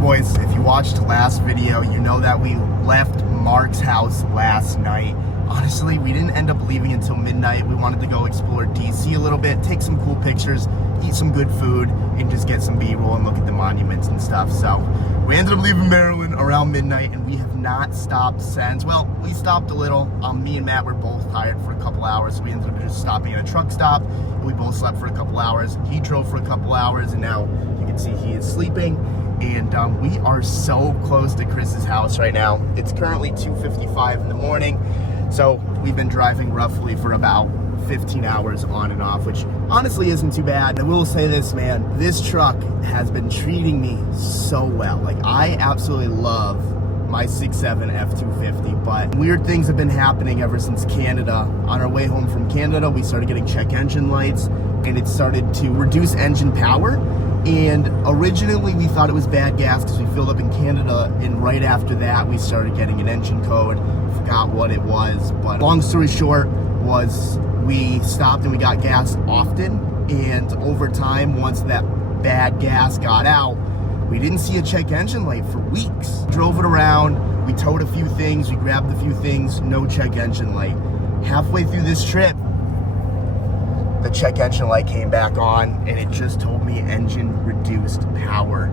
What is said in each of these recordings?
boys, if you watched last video, you know that we left Mark's house last night. Honestly, we didn't end up leaving until midnight. We wanted to go explore DC a little bit, take some cool pictures, eat some good food, and just get some B-roll and look at the monuments and stuff. So we ended up leaving Maryland around midnight, and we have not stopped since. Well, we stopped a little. Me and Matt were both tired for a couple hours, so we ended up just stopping at a truck stop. We both slept for a couple hours. He drove for a couple hours, and now you can see he is sleeping. And we are so close to Chris's house right now. It's currently 2:55 in the morning. So we've been driving roughly for about 15 hours on and off, which honestly isn't too bad. I will say this, man, this truck has been treating me so well. Like, I absolutely love my 6.7 F-250, but weird things have been happening ever since Canada. On our way home from Canada, we started getting check engine lights, and it started to reduce engine power. And originally we thought it was bad gas because we filled up in Canada, and right after that we started getting an engine code. Forgot what it was, but long story short was we stopped and we got gas often, and over time, once that bad gas got out, we didn't see a check engine light for weeks. Drove it around, we towed a few things, we grabbed a few things, no check engine light. Halfway through this trip, the check engine light came back on, and it just told me engine reduced power.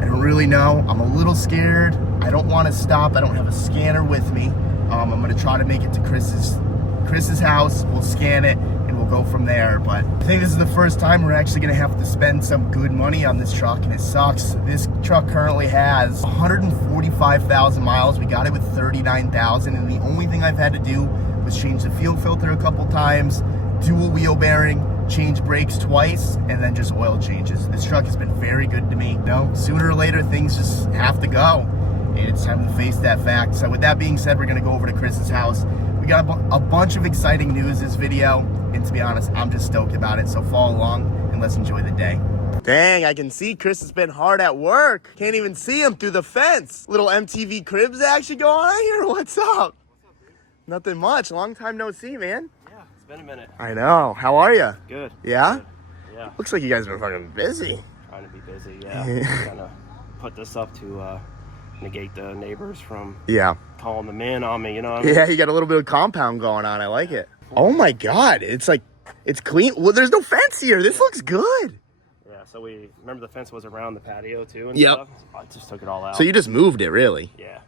I don't really know. I'm a little scared. I don't want to stop. I don't have a scanner with me. I'm going to try to make it to Chris's house. We'll scan it, and we'll go from there. But I think this is the first time we're actually going to have to spend some good money on this truck, and it sucks. This truck currently has 145,000 miles. We got it with 39,000, and the only thing I've had to do was change the fuel filter a couple times, dual wheel bearing, change brakes twice, and then just oil changes. This truck has been very good to me. Sooner or later, things just have to go, and it's time to face that fact. So with that being said, we're gonna go over to Chris's house. We got a bunch of exciting news this video, and to be honest, I'm just stoked about it. So follow along and let's enjoy the day. Dang, I can see Chris has been hard at work. Can't even see him through the fence. Little MTV Cribs action going on here. What's up? Nothing much. Long time no see, man. It's been a minute. I know. How are you? Good. Yeah? Good. Yeah. Looks like you guys are fucking busy. Trying to be busy, yeah. Trying to put this up to negate the neighbors from calling them in on me, you know what I mean? Yeah, you got a little bit of compound going on. I like it. Oh my God. It's like, it's clean. Well, there's no fence here. This looks good. Yeah, so we, remember the fence was around the patio too and Yep. stuff? So I just took it all out. So you just moved it, really? Yeah.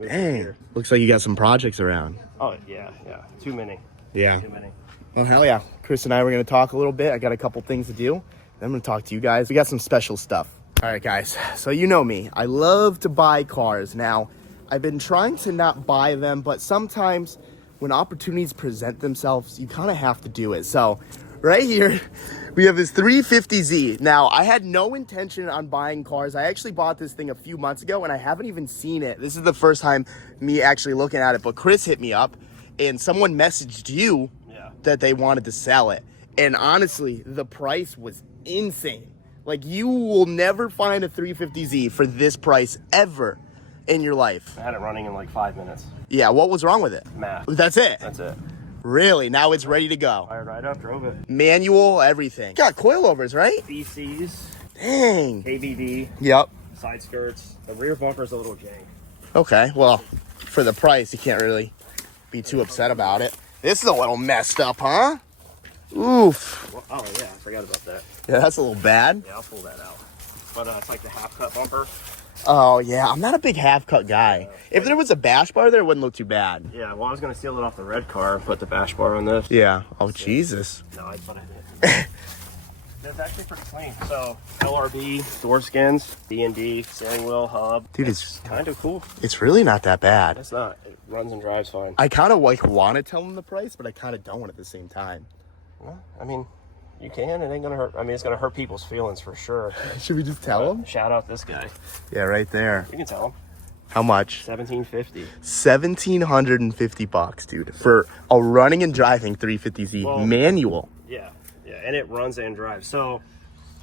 Dang. Looks like you got some projects around. Oh, yeah. Too many. Yeah. Too many. Well, hell yeah. Chris and I were going to talk a little bit. I got a couple things to do. Then I'm going to talk to you guys. We got some special stuff. All right, guys. So you know me. I love to buy cars. Now, I've been trying to not buy them, but sometimes when opportunities present themselves, you kind of have to do it. So right here, we have this 350Z. Now, I had no intention on buying cars. I actually bought this thing a few months ago, and I haven't even seen it. This is the first time me actually looking at it, but Chris hit me up, and someone messaged you that they wanted to sell it. And honestly, the price was insane. Like, you will never find a 350Z for this price ever in your life. I had it running in like 5 minutes. Yeah, what was wrong with it? Math. That's it? That's it. Really? Now it's ready to go? Fired right up, drove it. Manual, everything. Got coilovers, right? BCs. Dang. KBD. Yep. Side skirts. The rear bumper's a little jank. Okay, well, for the price, you can't really be too upset about it. This is a little messed up, huh? Oof. Well, oh, yeah, I forgot about that. Yeah, that's a little bad. Yeah, I'll pull that out. But it's like the half-cut bumper. Oh, yeah, I'm not a big half-cut guy. If there was a bash bar there, it wouldn't look too bad. Yeah, well, I was going to seal it off the red car and put the bash bar on this. Yeah. Oh, Jesus. No, but I didn't. It's actually pretty clean. So, LRB, door skins, D&D, steering wheel, hub. Dude, it's kind of cool. It's really not that bad. It's not. It runs and drives fine. I kind of like want to tell them the price, but I kind of don't at the same time. Well, I mean, you can. It ain't going to hurt. I mean, it's going to hurt people's feelings for sure. Should we just tell them? Shout out this guy. Yeah, right there. You can tell him. How much? $1,750. $1,750, dude, for a running and driving 350Z manual. Yeah, and it runs and drives. So,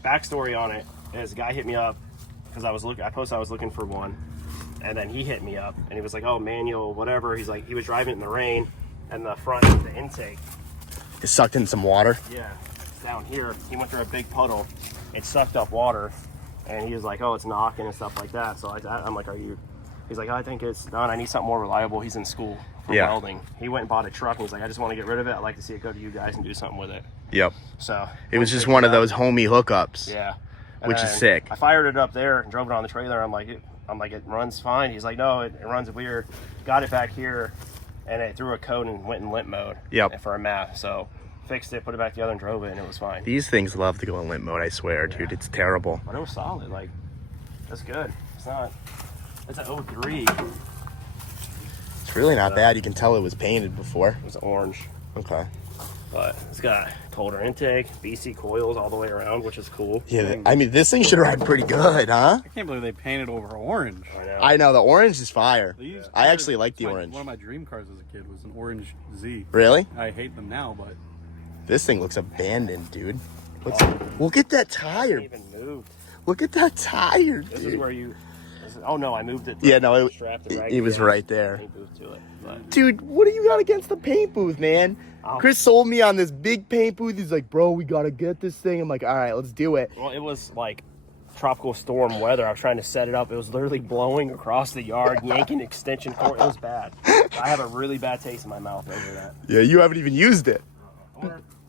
backstory on it is, a guy hit me up because I posted I was looking for one, and then he hit me up and he was like, "Oh, manual, whatever." He's like, he was driving it in the rain, and the front of the intake, It sucked in some water. yeah, down here, he went through a big puddle. It sucked up water, And he was like, oh, it's knocking and stuff like that. So I'm like, he's like, I think it's done. I need something more reliable. He's in school for welding. He went and bought a truck, and he's like, I just want to get rid of it. I'd like to see it go to you guys and do something with it. Yep. So it was just one of those homie hookups. Yeah. Which is sick. I fired it up there and drove it on the trailer. I'm like, it runs fine. He's like, no, it runs weird. Got it back here, and it threw a code and went in limp mode. Yep. For a map. So fixed it, put it back together, and drove it, and it was fine. These things love to go in limp mode, I swear, dude. It's terrible. But it was solid. Like, that's good. It's an 03. It's really not bad. You can tell it was painted before. It was orange. Okay. But it's got colder intake, BC coils all the way around, which is cool. Yeah, I mean, this thing should ride pretty good, huh? I can't believe they painted over orange. I know, the orange is fire. These I actually like the cars, orange. One of my dream cars as a kid was an orange Z. Really? I hate them now, but This thing looks abandoned, dude. Look at that tire. It even moved. Look at that tire, dude. This is where you... Oh, no, I moved it. Yeah, no, it was right there. Paint booth to it, but... Dude, what do you got against the paint booth, man? Chris sold me on this big paint booth. He's like, bro, we got to get this thing. I'm like, all right, let's do it. Well, it was like tropical storm weather. I was trying to set it up. It was literally blowing across the yard, yanking extension cord. It was bad. I have a really bad taste in my mouth over that. Yeah, you haven't even used it.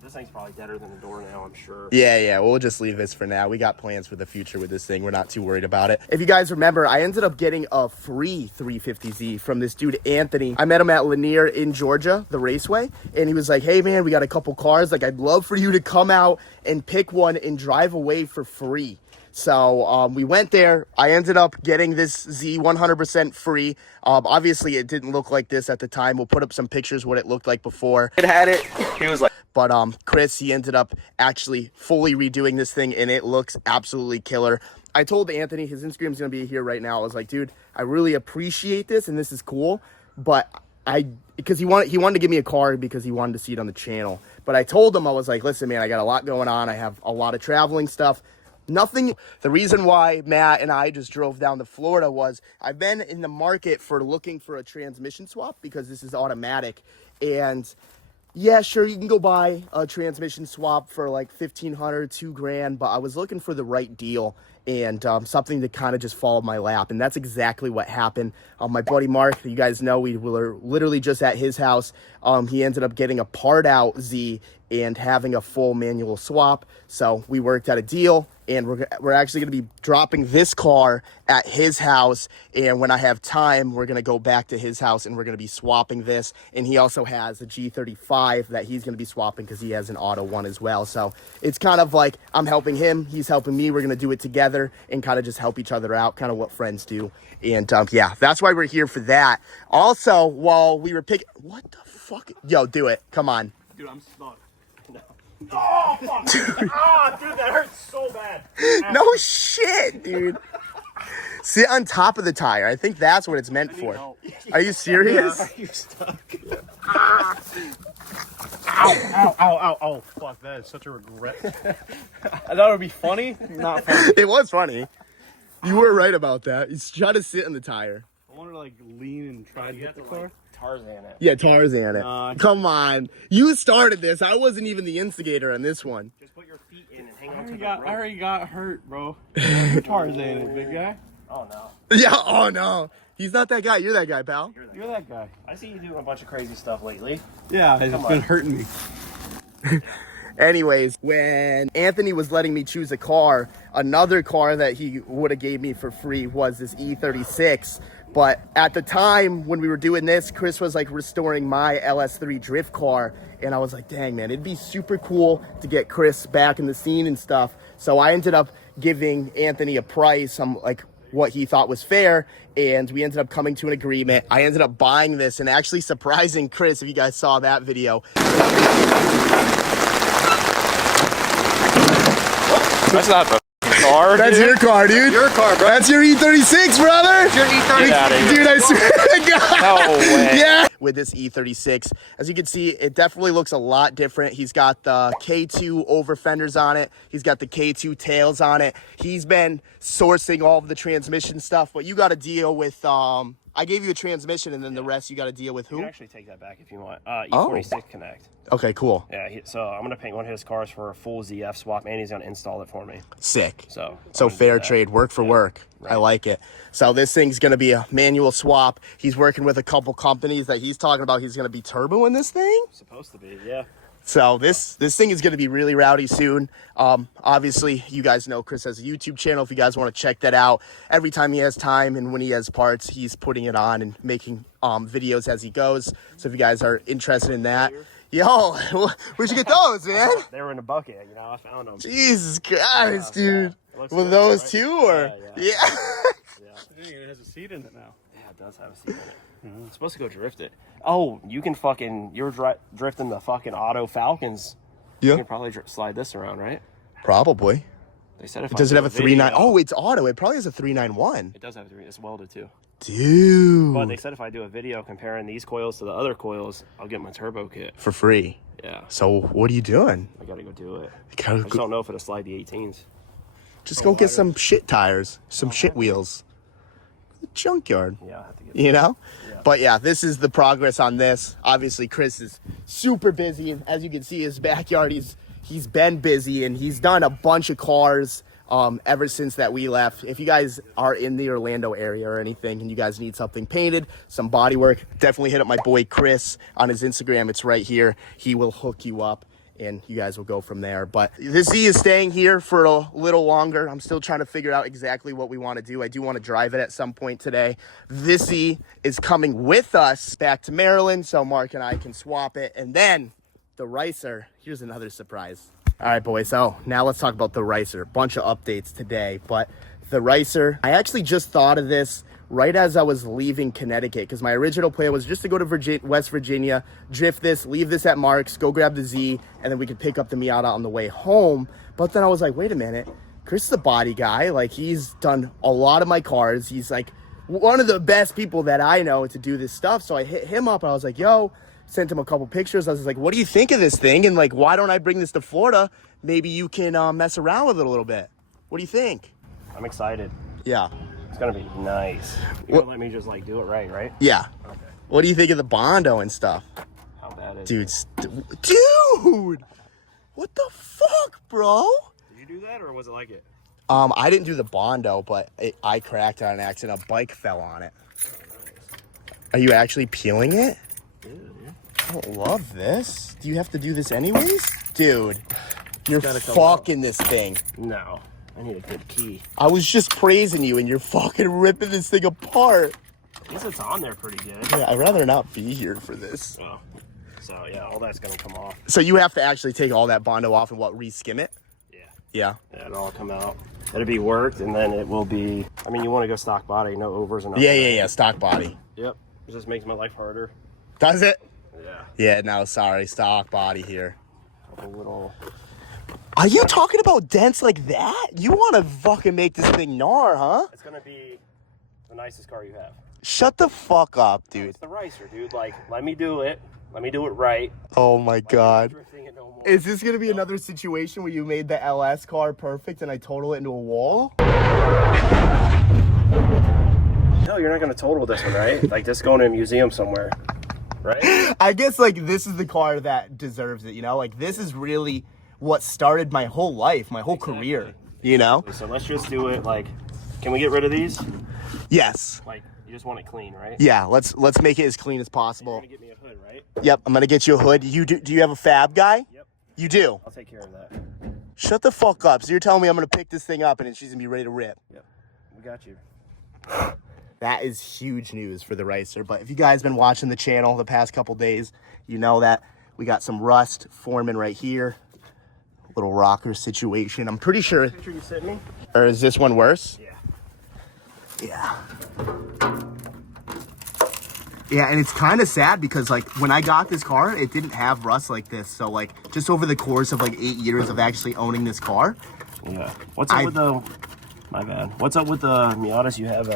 This thing's probably deader than the door now, I'm sure. Yeah, we'll just leave this for now. We got plans for the future with this thing. We're not too worried about it. If you guys remember, I ended up getting a free 350Z from this dude, Anthony. I met him at Lanier in Georgia, the raceway, and he was like, hey, man, we got a couple cars. Like, I'd love for you to come out and pick one and drive away for free. So we went there. I ended up getting this Z 100% free. Obviously, it didn't look like this at the time. We'll put up some pictures what it looked like before. It had it. He was like... But Chris, he ended up actually fully redoing this thing, and it looks absolutely killer. I told Anthony, his Instagram's going to be here right now. I was like, dude, I really appreciate this, and this is cool. But because he wanted to give me a car because he wanted to see it on the channel. But I told him, I was like, listen, man, I got a lot going on. I have a lot of traveling stuff. Nothing. The reason why Matt and I just drove down to Florida was I've been in the market for looking for a transmission swap because this is automatic. And yeah, sure, you can go buy a transmission swap for like $1,500, $2,000, but I was looking for the right deal and something to kind of just fall in my lap. And that's exactly what happened. My buddy Mark, you guys know, we were literally just at his house. He ended up getting a part out Z and having a full manual swap. So we worked out a deal, and we're actually going to be dropping this car at his house. And when I have time, we're going to go back to his house and we're going to be swapping this. And he also has a G35 that he's going to be swapping because he has an auto one as well. So it's kind of like I'm helping him, he's helping me. We're going to do it together and kind of just help each other out, kind of what friends do. And yeah, that's why we're here for that. Also, while we were picking, what the fuck? Yo, do it. Come on. dude, I'm stuck. No. Oh, fuck. Oh, dude, that hurts so bad. No shit, dude. Sit on top of the tire. I think that's what it's meant for. Are you serious? Are you stuck? Ow, ow, ow, ow, ow. Fuck, that is such a regret. I thought it would be funny. Not funny. It was funny. You were right about that. You try to sit on the tire. I want to like lean and try to get the car. Tarzan it. Yeah, Tarzan it. Come on. You started this. I wasn't even the instigator on this one. Just put your feet in and hang on to the I rope. already got hurt, bro. Tarzan it, big guy. Oh, no. Yeah, oh no. He's not that guy. You're that guy, pal. You're that guy. I see you doing a bunch of crazy stuff lately. Yeah, it's been hurting me. Anyways, when Anthony was letting me choose a car, another car that he would have gave me for free was this E36. But at the time when we were doing this, Chris was like restoring my LS3 drift car. And I was like, dang, man, it'd be super cool to get Chris back in the scene and stuff. So I ended up giving Anthony a price, like what he thought was fair. And we ended up coming to an agreement. I ended up buying this and actually surprising Chris, if you guys saw that video. That's not the car, That's dude. your car, dude. Your car, bro. That's your E36, brother. Your E36. Get out of here. Dude, I swear to God. No way. Yeah. With this E36, as you can see, it definitely looks a lot different. He's got the K2 over fenders on it. He's got the K2 tails on it. He's been sourcing all of the transmission stuff, but you got to deal with I gave you a transmission, and then the rest you got to deal with You who? can actually take that back if you want. E46 Connect. Okay, cool. Yeah, so I'm gonna paint one of his cars for a full ZF swap, and he's gonna install it for me. Sick. So fair trade, work for work. Right. I like it. So this thing's gonna be a manual swap. He's working with a couple companies that he's talking about. He's gonna be turboing this thing. Supposed to be, yeah. So this thing is going to be really rowdy soon. Obviously, you guys know Chris has a YouTube channel. If you guys want to check that out, every time he has time and when he has parts, he's putting it on and making videos as he goes. So if you guys are interested in that, yo, where'd you get those, man? They were in a bucket, you know. I found them. Jesus Christ, dude. Yeah. Were those right? Too, or yeah? It has a seat in it now. Yeah, it does have a seat in it. I'm supposed to go drift it. Oh, you can you're drifting the fucking Auto Falcons. Yeah. You can probably slide this around, right? Probably. They said does it have a 3.9? Oh, it's auto. It probably has a 3.91. It does have a 3. It's welded too. Dude. But they said if I do a video comparing these coils to the other coils, I'll get my turbo kit. For free. Yeah. So what are you doing? I gotta go do it. I just don't know if it'll slide the 18s. Just go get some shit tires, some shit wheels. Junkyard. Yeah, I have to get you know? Yeah. But yeah, this is the progress on this. Obviously, Chris is super busy. And as you can see, his backyard, he's been busy and he's done a bunch of cars ever since that we left. If you guys are in the Orlando area or anything and you guys need something painted, some body work, definitely hit up my boy Chris on his Instagram. It's right here. He will hook you up and you guys will go from there. But this Z is staying here for a little longer. I'm still trying to figure out exactly what we want to do. I do want to drive it at some point today. This Z is coming with us back to Maryland so Mark and I can swap it. And then the Ricer, here's another surprise. All right, boys, so now let's talk about the Ricer. Bunch of updates today, but the Ricer, I actually just thought of this right as I was leaving Connecticut, because my original plan was just to go to West Virginia, drift this, leave this at Mark's, go grab the Z, and then we could pick up the Miata on the way home. But then I was like, wait a minute, Chris is a body guy. Like, he's done a lot of my cars. He's like one of the best people that I know to do this stuff. So I hit him up and I was like, yo, sent him a couple pictures. I was like, what do you think of this thing? And like, why don't I bring this to Florida? Maybe you can mess around with it a little bit. What do you think? I'm excited. Yeah. It's gonna be nice. You're gonna let me just like do it right? Yeah. Okay. What do you think of the Bondo and stuff? How bad is it? Dude! What the fuck, bro? Did you do that or was it like it? I didn't do the Bondo, but I cracked on an accident. A bike fell on it. Oh, nice. Are you actually peeling it? Yeah. I don't love this. Do you have to do this anyways? Dude, you're fucking this thing. No. I need a good key. I was just praising you and you're fucking ripping this thing apart. At least it's on there pretty good. Yeah, I'd rather not be here for this. Oh. So yeah, all that's gonna come off. So you have to actually take all that Bondo off and re-skim it? Yeah. Yeah. Yeah, it'll all come out. It'll be worked and then it will be, I mean, you want to go stock body, no overs and Yeah, stock body. Yep. It just makes my life harder. Does it? Yeah. Yeah, no, sorry, stock body here. A little. Are you talking about dents like that? You want to fucking make this thing gnar, huh? It's gonna be the nicest car you have. Shut the fuck up, dude. It's the Ricer, dude. Like, let me do it. Let me do it right. Oh my god. Drifting it no more. Is this gonna be another situation where you made the LS car perfect and I total it into a wall? No, you're not gonna total this one, right? Like this going to a museum somewhere, right? I guess like this is the car that deserves it, you know? Like this is really what started my whole life, my whole career, you know? So let's just do it like, can we get rid of these? Yes. Like, you just want it clean, right? Yeah, let's make it as clean as possible. You're gonna get me a hood, right? Yep, I'm gonna get you a hood. Do you have a fab guy? Yep. You do? I'll take care of that. Shut the fuck up. So you're telling me I'm gonna pick this thing up and then she's gonna be ready to rip. Yep. We got you. That is huge news for the Ricer. But if you guys been watching the channel the past couple days, you know that we got some rust forming right here. Little rocker situation. I'm pretty sure. Picture you sent me? Or is this one worse? Yeah. Yeah. Yeah, and it's kind of sad because like when I got this car, it didn't have rust like this. So like just over the course of like 8 years of actually owning this car. Yeah. What's up with the, my bad. What's up with the Miatas you have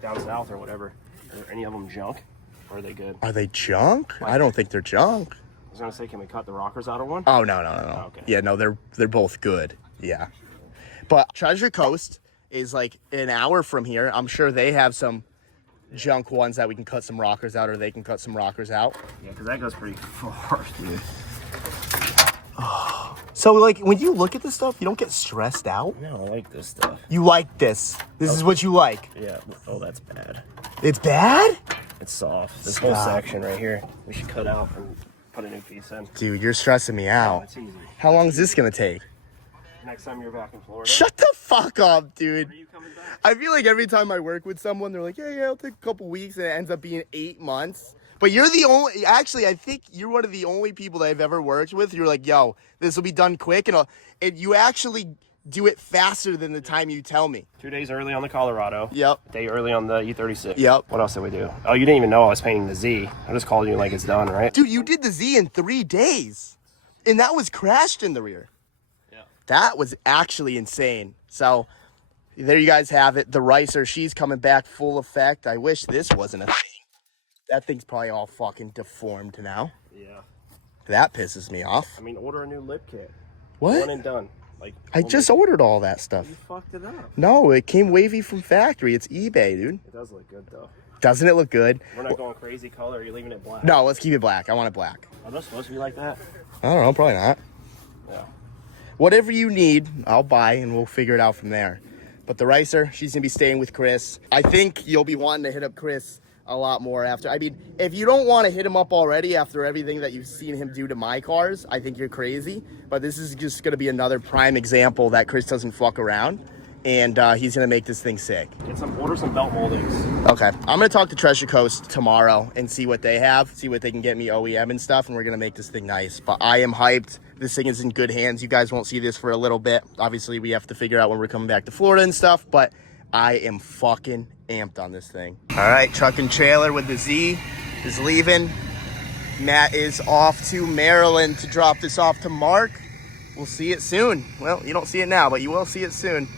down south or whatever? Are any of them junk? Or are they good? Are they junk? I don't think they're junk. I was gonna say, can we cut the rockers out of one? Oh, no. Oh, okay. Yeah, no, they're both good. Yeah. But Treasure Coast is like an hour from here. I'm sure they have some junk ones that we can cut some rockers out, or they can cut some rockers out. Yeah, because that goes pretty far, dude. So, like, when you look at this stuff, you don't get stressed out? No, I like this stuff. You like this. This is what you like. Yeah. Oh, that's bad. It's bad? It's soft. This whole section right here, we should cut out and put a new piece in. Dude, you're stressing me Oh, out. it's easy. How long is this going to take? Next time you're back in Florida. Shut the fuck up, dude. Are you coming back? I feel like every time I work with someone, they're like, yeah, it'll take a couple weeks, and it ends up being 8 months. But you're the only, actually, I think you're one of the only people that I've ever worked with. You're like, yo, this will be done quick, and you actually do it faster than the time you tell me. 2 days early on the Colorado. Yep. A day early on the E36. Yep. What else did we do? Oh, you didn't even know I was painting the Z. I just called you like it's done, right? Dude, you did the Z in 3 days, and that was crashed in the rear. Yeah. That was actually insane. So there you guys have it. The Ricer, she's coming back full effect. I wish this wasn't a thing. That thing's probably all fucking deformed now. Yeah. That pisses me off. I mean, order a new lip kit. What? One and done. Like I just ordered all that stuff. You fucked it up. No, it came wavy from factory. It's eBay, dude. It does look good though. Doesn't it look good? We're not going crazy color. You're leaving it black. No, let's keep it black. I want it black. Are those supposed to be like that? I don't know, probably not. Yeah. Whatever you need, I'll buy, and we'll figure it out from there. But the Ricer, she's going to be staying with Chris. I think you'll be wanting to hit up Chris a lot more after. I mean, if you don't want to hit him up already after everything that you've seen him do to my cars, I think you're crazy. But this is just going to be another prime example that Chris doesn't fuck around. And he's going to make this thing sick. Order some belt moldings. Okay. I'm going to talk to Treasure Coast tomorrow and see what they have, see what they can get me OEM and stuff, and we're going to make this thing nice. But I am hyped. This thing is in good hands. You guys won't see this for a little bit. Obviously, we have to figure out when we're coming back to Florida and stuff, but I am fucking amped on this thing. All right, truck and trailer with the Z is leaving. Matt is off to Maryland to drop this off to Mark. We'll see it soon. Well, you don't see it now, but you will see it soon.